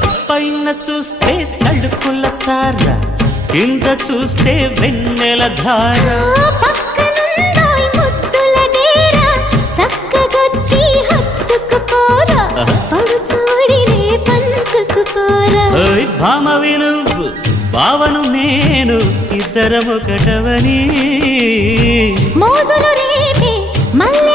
పైన చూస్తే తడుకుల తార, కింద చూస్తే వెన్నెల ధార. పక్కనుందోయ్ ముద్దుల డేరా, చక్కగొచ్చి హత్తుకుపోరా, పడు చూడినే పంచుకుపోరా. భామ విలువు భావను నేను, ఇద్దరమొకటవని మోజులు రేపే మల్లె